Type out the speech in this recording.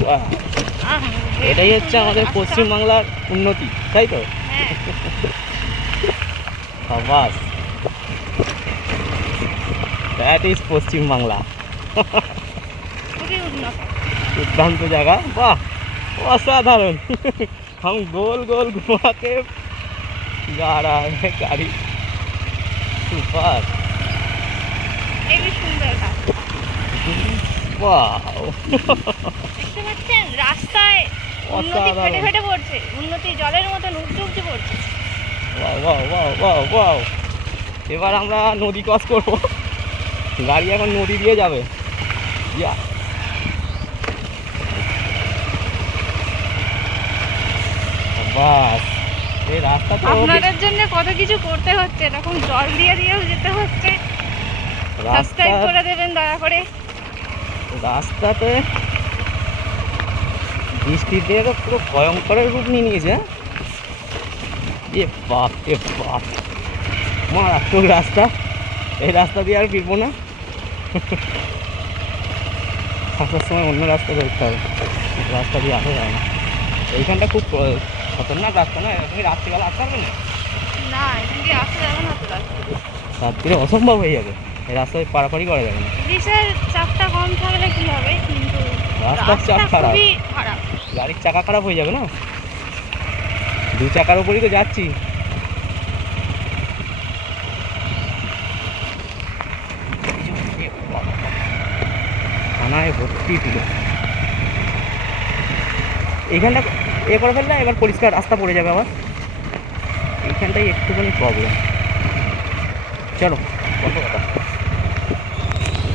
বাহ, আহ, এটাই হচ্ছে আমাদের রাস্তা। পশ্চিমবাংলার উন্নতি তাই তো হ্যাঁ বাস দ্যাট ইজ পশ্চিমবাংলা খুবই উন্নত দুর্দান্ত জায়গা বাহ অসাধারণ हम गोल गोल घुमा के जा रहा है गाड़ी सुपर এই সুন্দর রাস্তা দেখতে পাচ্ছেন? রাস্তায় উন্নতি ফেটে ফেটে পড়ছে। উন্নতি জলের মতন উপচে উপচে পড়ছে। Wow wow wow wow wow এবার আমরা নদী ক্রস করব। গাড়ি এখন নদী দিয়ে যাবে। ইয়া। বাস। এই রাস্তা তো আপনাদের জন্য কত কিছু করতে হচ্ছে? এরকম জল দিয়ে দিয়েও যেতে হচ্ছে। রাস্তা সাবস্ক্রাইব করে দেবেন দয়া করে। রাস্তাতে বৃষ্টির দিয়ে তো পুরো ভয়ঙ্করের রূপ নিয়ে নিয়েছে হ্যাঁ? এ বাপ এ বাপ। মারাত্মক রাস্তা। এই রাস্তা দিয়ে আর ফিরবো না। আসার সময় অন্য রাস্তা ধরতে হবে। রাস্তা দিয়ে আসা যায় না। এইখানটা খুব খতরনাক রাস্তা না? তুমি রাত্রিবেলা আসতে পারবে না? রাত্রিরে অসম্ভব হয়ে যাবে। রাস্তায় পারাপারি করা যাবে না। পুলিশের চাপটা কম থাকলে কি হবে? কিন্তু রাস্তার চাপ খারাপ। গাড়ির চাকা খারাপ হয়ে যাবে না? দু চাকার উপরই তো যাচ্ছি। থানায় ভর্তি ছিল। এইখানটা এ করে ফেললে এবার পরিষ্কার রাস্তা পড়ে যাবে আবার। এইখানটাই একটুখানি প্রবলেম চলো বন্ধ কথা